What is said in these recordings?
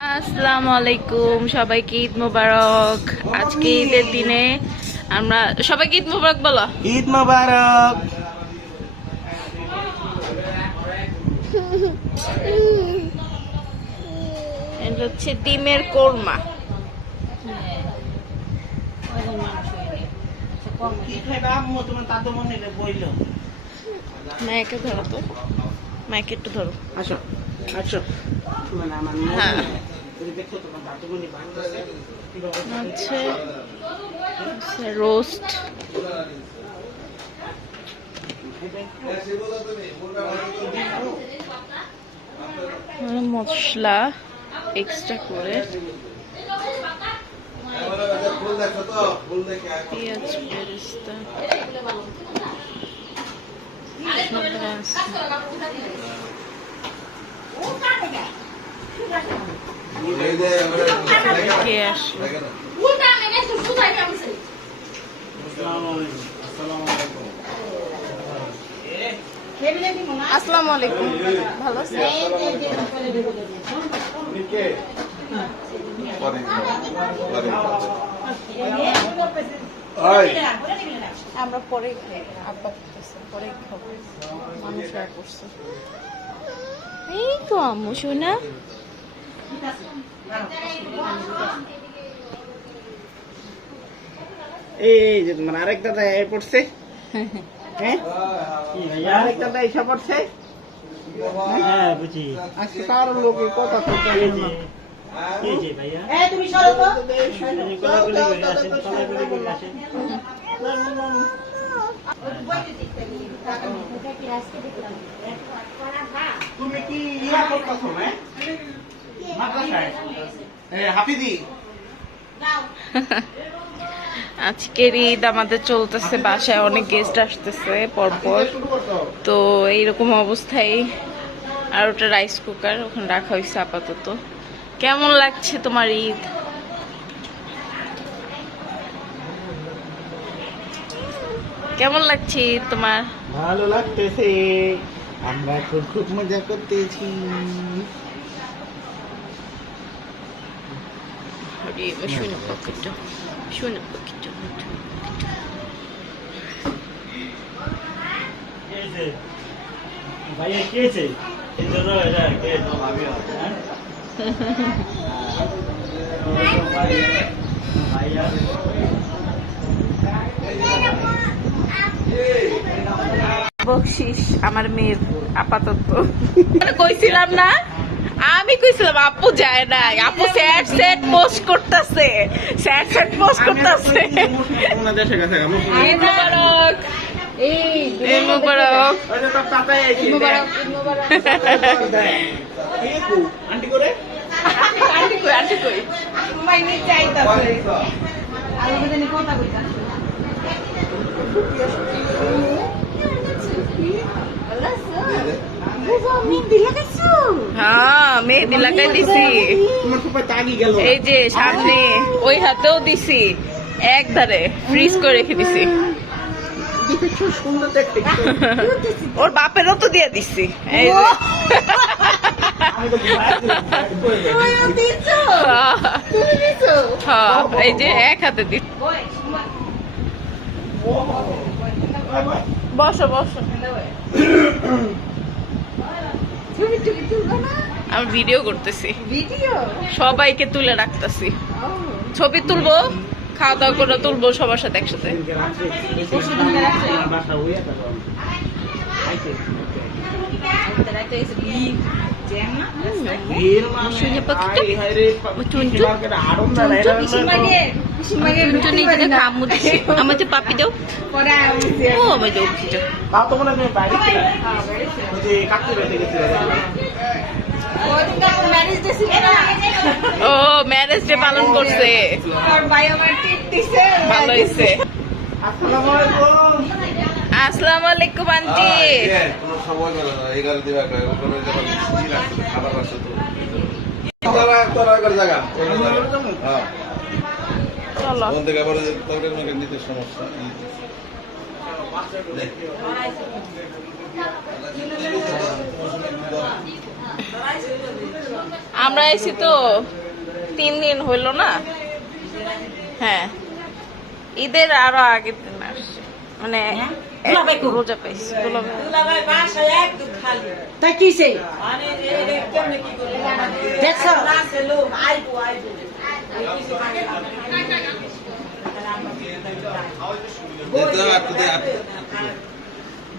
আসসালামু আলাইকুম, সবাইকে ঈদ মোবারক। আজকে ঈদের দিনে আমরা সবাইকে ঈদ মোবারক বলো। ঈদ মোবারক। এটা হচ্ছে ডিমের কোরমা। কি খাইবা আম্মু? তোমার দাদু মনে বইল। মাইকে ধরো তো, মাইকে একটু ধরো। আসো আসো। মানে আমার হ্যাঁ, দেখো তোমার দাদু মনে বাংলাদেশে হচ্ছে রোস্ট, মশলা এক্সট্রা করে, পেঁয়াজ বেরেস্তা, আসসালামু আলাইকুম। ভালো আছেন? আমরা পরে আব্বা পরে খাবো, মানুষ করছে। এই তো আম্মু শোনা, এই যে তোমার আরেক দাদা এ পড়ছে। হ্যাঁ আরেক দাদা এসে পড়ছে। হ্যাঁ বুঝি। আজকে তার লোকে কথা বলতে তুমি সরো তো। তুমি কি ইয়া করতেছো? মাদ্রাসায় হাফিজি। আজকের ঈদ আমাদের চলতেছে, বাসায় অনেক গেস্ট আসতেছে পরপর। তো এইরকম অবস্থায় আর ওটা রাইস কুকার ওখানে রাখা হয়েছে আপাতত। কেমন লাগছে তোমার ঈদ? কেমন লাগছে ঈদ তোমার? ভালো লাগতেছে, আমরা এখন খুব মজা করতেছি। শুনে পকেটটা, শুনে পকেটটা, ভাইয়া কে আছে? এই জন্য এটা কে তো ভাবি হবে। ভাইয়া বকশিস আমার মেয়ের আপাতত। কইছিলাম না, আমি কইছিলাম আপু যায় না, আপু স্যাড স্যাড পোস্ট করতেছে, স্যাড স্যাড পোস্ট করতেছে। ঈদ মোবারক, ঈদ মোবারক, আন্টি করে আন্টি কই, আন্টি কই? হ্যাঁ মেহেদি লাগাই দিছি, এই যে সামনে ওই হাতেও দিছি, এক ধারে ফ্রিজ করে রেখে দিছি। ওর বাপেরও তো দিয়ে দিছি, এই যে হ্যাঁ, এই যে এক হাতে দিছি। বসো বসো, আমি ভিডিও করতেছি, সবাইকে তুলে রাখতেছি, ছবি তুলবো, খাওয়া দাওয়া করে তুলবো সবার সাথে একসাথে। আমার যে পাপি দাও, ও আমার দাও, ও ম্যারেজ ডে পালন করছে, ভালো হয়েছে। আসসালামু আলাইকুম আন্টি। চলো আমরা এসি তো 3 দিন হইলো না। হ্যাঁ, ঈদের আরো আগের দিন আসছে, মানে রোজা পাইছি। তাই কিসে দেখছো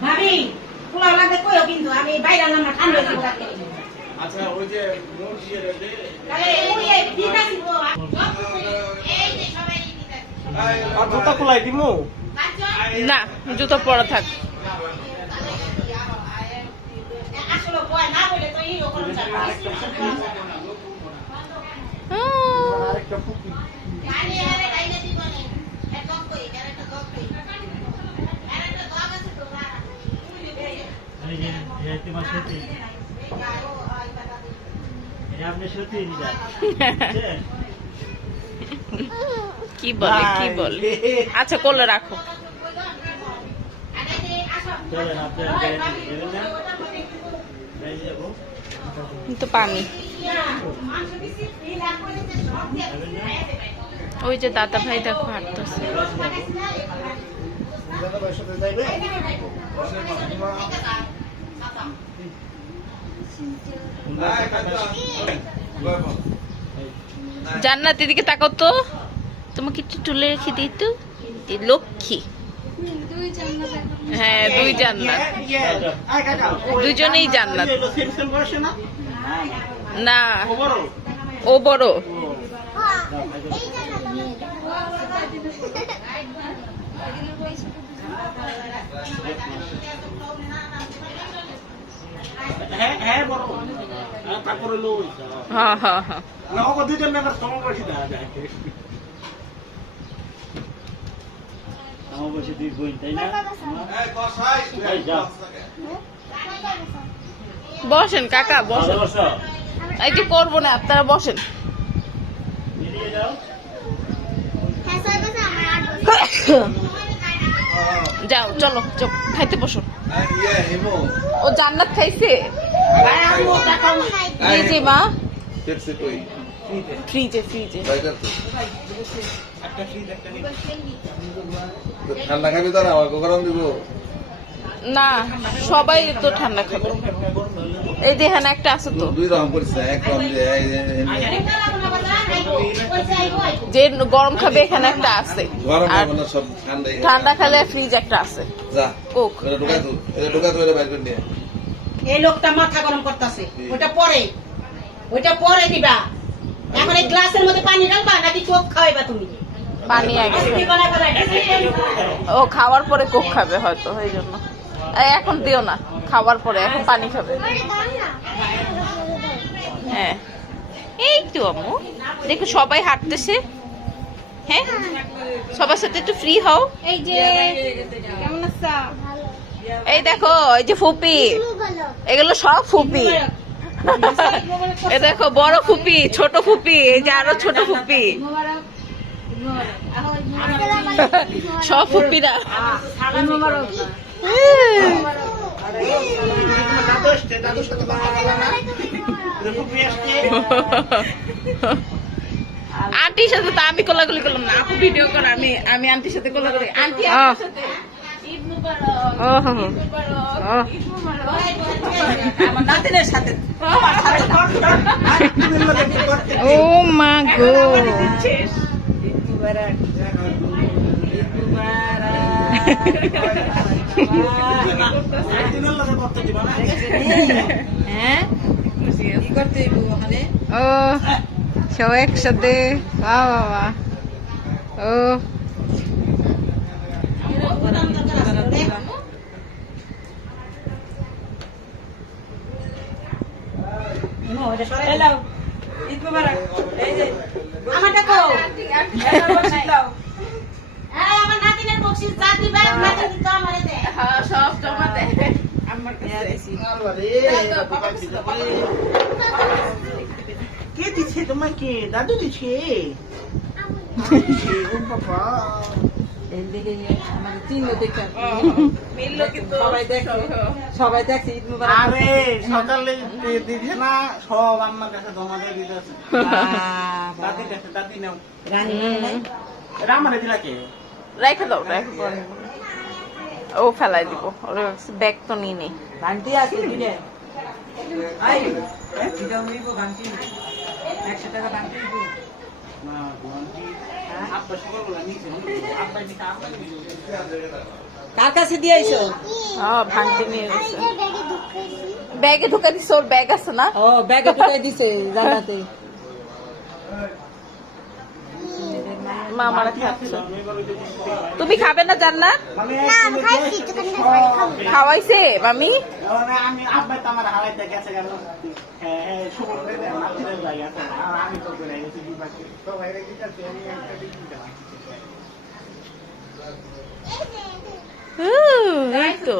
ভাবি পোলাও লাগবে কইও, কিন্তু আমি বাইরে আনলাম না, ঠান্ডা হয়ে যাবে। আচ্ছা ওই যে মোট দিয়ে দে তাহলে এই ঠিক আছে গো, এই যে সবাই দিতে আর জুতা খোলাই দিমু। না, জুতো পরা থাক। আসলে বয় না বলে তো এই রকম চাপা আরেকটা ফুকি। আরে আরে লাইনে দিবনি এক কম কই আরেকটা কম কই আরেকটা কম আছে তো না এই যে এই তোমার সাথে এই আপনি সত্যি নিদা কি বলে কি বলে? আচ্ছা, কোলে রাখো। চলেন আপনি দেবেন না এই যাবো তো পানি, ওই যে দাদা ভাই দেখো হাঁটতেছে। দাদা ভাইয়ের সাথে যাইবে? জান্নাত এদিকে তাকাও তো, তোমাকে একটু তুলে রেখে দিই তো। এই লক্ষ্মী। হ্যাঁ, 2 জান্নাত, আয় কাকা, দুজনেই জান্নাত। সেম সেম বয়সে না? না, ও বড়? ও বড়। হ্যাঁ হ্যাঁ বড়। তারপরে লই। হ্যাঁ হ্যাঁ হ্যাঁ। না ওকে দুজন মেম্বার সমবয়সী দেখা যায়। আমার বসে দুই বোন তাই না এই যাও বসেন কাকা, ভালো বসেন। বসো এই যে করবো না, আপনারা বসেন। বেরিয়ে যাও যাও, চলো চলো, খাইতে বসো। ও জান্নাত খাইছে? জি জি মা, ফ্রিজে ফ্রিজে। ঠান্ডা খাবি তো না, আমাকে গরম দিব। না, সবাই তো ঠান্ডা খাবে। এই যে এখানে একটা আছে তো, দুই রকম করছে, এক রকম দিয়ে, যে গরম খাবে এখানে একটা আছে, গরম আর খাবো না, সব ঠান্ডাই খাবে। ঠান্ডা খেলে ফ্রিজ একটা আছে। যা, কোক। এটা ঢুকাই তো, এটা বাইর করে নিয়ে। এই লোকটা মাথা গরম করতেছে, ওইটা পরে দিবা। এখন এই গ্লাসের মধ্যে পানি ঢালবা নাকি কোক খাওয়াইবা তুমি? পানি আগে, আজকে গলায় গলায় ঢেলে ও খাওয়ার পরে কোক খাবে হয়তো, এই জন্য। এই এখন দিও না, খাওয়ার পরে, এখন পানি খাবে। হ্যাঁ, এই তো আম্মু দেখো সবাই হাঁটতেছে। হ্যাঁ, সবার সাথে একটু ফ্রি হও। এই যে কেমন আছো? এই দেখো, এই যে ফুপি, এগুলো সব ফুপি। এই দেখো বড় ফুপি, ছোট ফুপি, এই যে আরো ছোট ফুপি, সব ফুপিরা। দাদুর সাথে কথা বলা না? ফুপি আসছে। আন্টির সাথে তো আমি কোলাগুলি করলাম না, আপু ভিডিও করে, আমি আন্টির সাথে কোলাগুলি। আন্টি আপনার সাথে ঈদ মুবারক, ঈদ মুবারক, ঈদ মুবারক। আমার নাতিনের সাথে ও মা গো, দিনের লগে করতে দিবা না? হ্যাঁ কি করতে ও সবাই একসাথে, বাহ বাহ বাহ। ও আমারটা কো আমার নাতিনের বকশিস যা দিবা নাতিন তো আমারে দে। হ্যাঁ, সব জমা দেয় আমার কাছে। কে দিচ্ছে তোমাকে? দাদু দিচ্ছে? ও বাবা, সবাই দেখছে ঈদ মুবারক আরে সকালে দিছে না সব আমার কাছে জমা দিয়ে দিতেছে দাদি কাছে দাদি নাও এটা আমার দিলা কে রেখে দাও রেখে দাও। ও ফেলাই দিব ওর ব্যাগ তো নিয়ে নেই। ভান্তি আছে দিলে আই এটা হইব ভান্তি 100 টাকা ভান্তি দিব না গুয়ান্টি আব্বা সকালবেলা নিছে আব্বা দিকে আব্বা কার কাছে দিয়ে আইছো ভাঙতে নিয়ে গেছে ব্যাগে ঢুকা দিছে। ওর ব্যাগ আছে না? ও ব্যাগে ঢুকাই দিছে জান্নাতে মা আমার খাচ্ছে। তুমি খাবে না জান্নাত? খাওয়াইছে মামি? আমি আব্বা তো আমার হাওয়াইতে গেছে কেন হ্যাঁ শুভ করে মাছের লাগে আছে আর আমি তো করে গেছি বিবাকে তো বাইরে গিয়েছে আমি একটা দিন দিলাম এই তো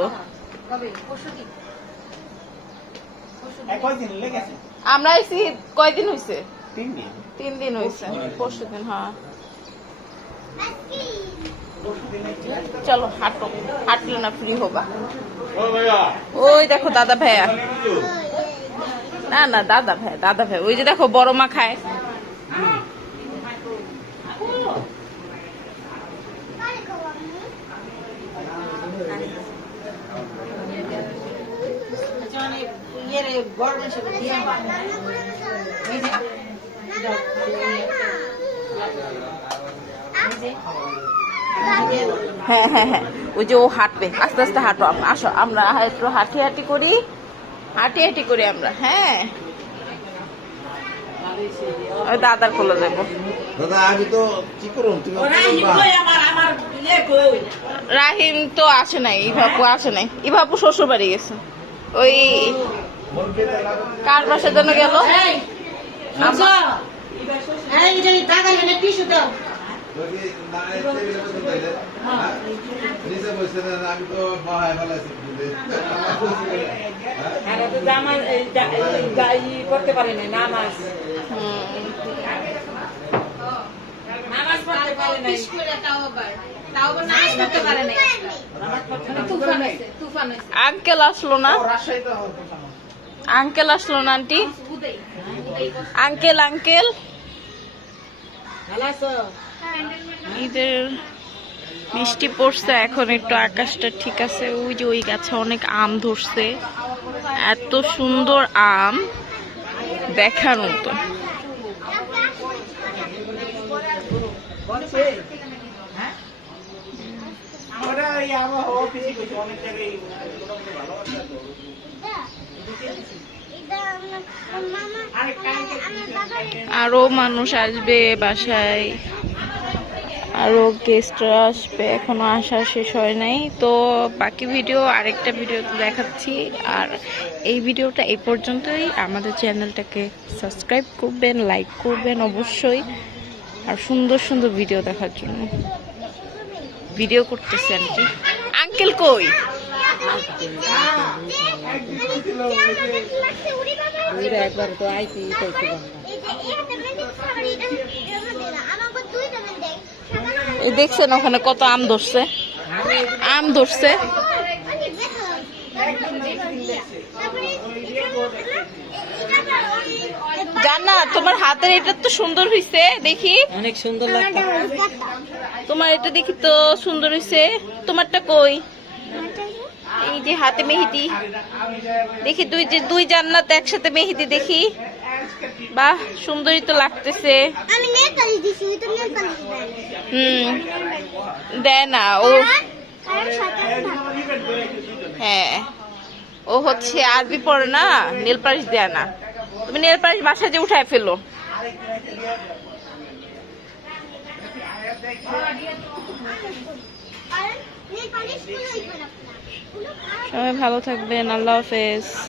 কয়দিন লেগেছে আমরা এসি কয়দিন হয়েছে? 3 দিন 3 দিন হয়েছে। পরশু দিন। হ্যাঁ চলো হাঁটো, হাঁটলে না ফ্রি হবা। ওই দেখো দাদা ভাইয়া, না না দাদা ভাই, দাদা ভাই ওই যে দেখো বড় মা খায়। হ্যাঁ হ্যাঁ হ্যাঁ ওই যে ও হাঁটবে, আস্তে আস্তে হাঁটো। আসো আমরা একটু হাঁটি হাঁটি করি, হাঁটি হাঁটি করি আমরা। হ্যাঁ ওই দাদার কোলে যাবো। দাদা আমি তো কি করুন তুমি রাহিম তো আসে নাই, ইভাপু আসে নাই। ইভাপু শ্বশুর বাড়ি গেছে। ওই কার বাসা যেন গেল। নিজে বসে আমি তো বাহায় ফেলাইছি করতে পারে না নামাজ পড়তে পারে না। আঙ্কেল আসলো না? আঙ্কেল আসলো না আন্টি? আঙ্কেল আঙ্কেল ঈদের বৃষ্টি পড়ছে এখন, একটু আকাশটা ঠিক আছে। ওই যে ওই গাছে অনেক আম ধরছে, এত সুন্দর আম দেখার মতো। আমরা এই আবহাওয়া বেশি কিছু অনেক জায়গায় মোটামুটি ভালো আছে তো। আরো মানুষ আসবে বাসায়, আরো গেস্টরা আসবে, এখনো আসা শেষ হয় নাই। তো বাকি ভিডিও আরেকটা ভিডিওতে দেখাচ্ছি। আর এই ভিডিওটা এই পর্যন্তই। আমাদের চ্যানেলটাকে সাবস্ক্রাইব করবেন, লাইক করবেন অবশ্যই, আর সুন্দর সুন্দর ভিডিও দেখার জন্য। ভিডিও করতেছে আন্টি। আঙ্কেল কই? একবার তো আইতি দেখছেন ওখানে কত আম ধরছে, আম ধরছে। জানা তোমার হাতের এটা তো সুন্দর হইছে, দেখি অনেক সুন্দর লাগতো। তোমার এটা দেখি তো সুন্দর হইছে। তোমারটা কই? এই যে হাতে মেহেদি দেখি, দুই জান্নাত একসাথে মেহেদি দেখি। বাহ সুন্দরই তো লাগতেছে। দেয় না ও। হ্যাঁ ও হচ্ছে আরবি পড়ে না, নেল পালিশ দেয় না। তুমি নেল পালিশ বাসায় যে উঠায় ফেলো। সবাই ভালো থাকবেন, আল্লাহ হাফেজ।